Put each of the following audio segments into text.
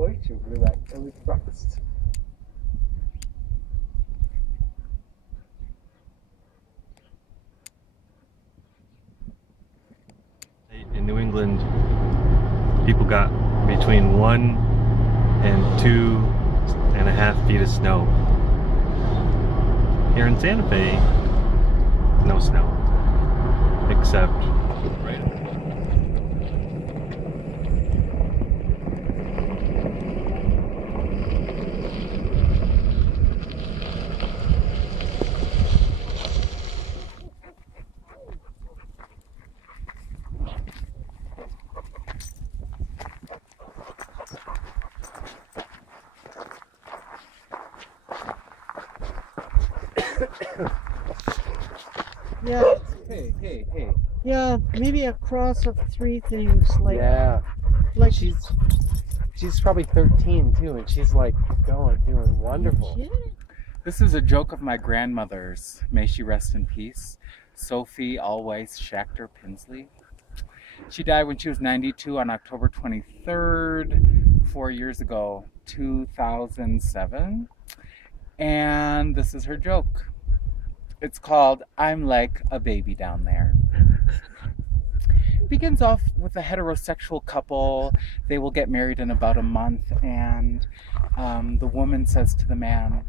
way too relaxed and relaxed. In New England, people got between 1 and 2.5 feet of snow. Here in Santa Fe, no snow, except right. Yeah, Hey. yeah, maybe a cross of three things. Like, Yeah. like She's probably 13 too, and she's like doing wonderful. This is a joke of my grandmother's. May she rest in peace. Sophie Always Schachter Pinsley. She died when she was 92 on October 23rd, 4 years ago, 2007. And this is her joke. It's called, I'm like a baby down there. Begins off with a heterosexual couple. They will get married in about a month, and the woman says to the man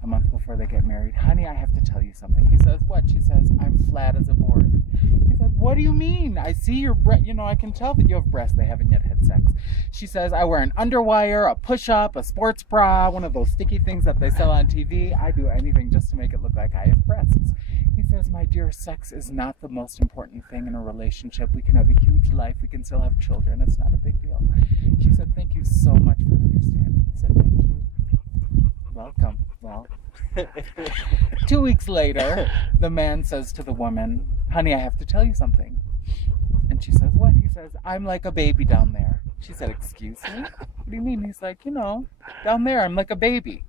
a month before they get married, honey, I have to tell you something. He says, what? She says, I'm flat as a board. He said, what do you mean? I see your breast, I can tell that you have breasts. They haven't yet had sex. She says, I wear an underwire, a push-up, a sports bra, one of those sticky things that they sell on TV. I do anything just to make it look like I have breasts. He says, my dear, sex is not the most important thing in a relationship. We can have a huge life. We can still have children. It's not a big deal. She said, thank you so much for understanding. He said, thank you. Welcome. Well, 2 weeks later, the man says to the woman, honey, I have to tell you something. And she says, what? He says, I'm like a baby down there. She said, excuse me? What do you mean? He's like, down there, I'm like a baby.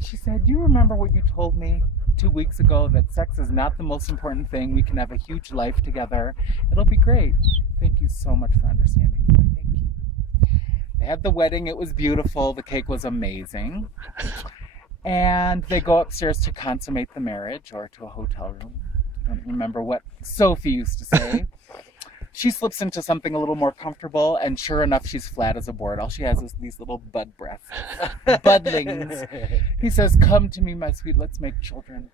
She said, do you remember what you told me 2 weeks ago, that sex is not the most important thing? We can have a huge life together. It'll be great. Thank you so much for understanding. Thank you. They had the wedding. It was beautiful. The cake was amazing. And they go upstairs to consummate the marriage, or to a hotel room. I don't remember what Sophie used to say. She slips into something a little more comfortable, and sure enough, she's flat as a board. All she has is these little bud breasts. Budlings. He says, come to me, my sweet, let's make children.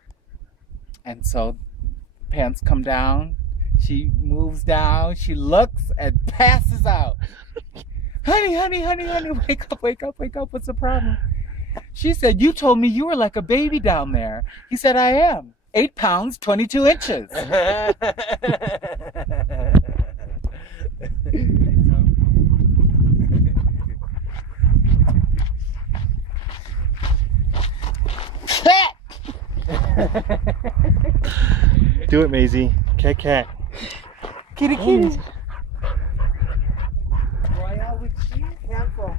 And so pants come down. She moves down. She looks and passes out. Honey, wake up. What's the problem? She said, you told me you were like a baby down there. He said, I am. 8 pounds, 22 inches. Do it, Maisie. Cat. kitty. Royale with cheese, handful.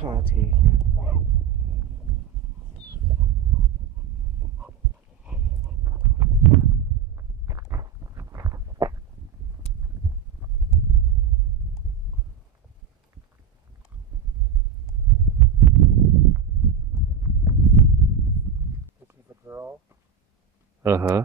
Party. This is a girl. Uh-huh.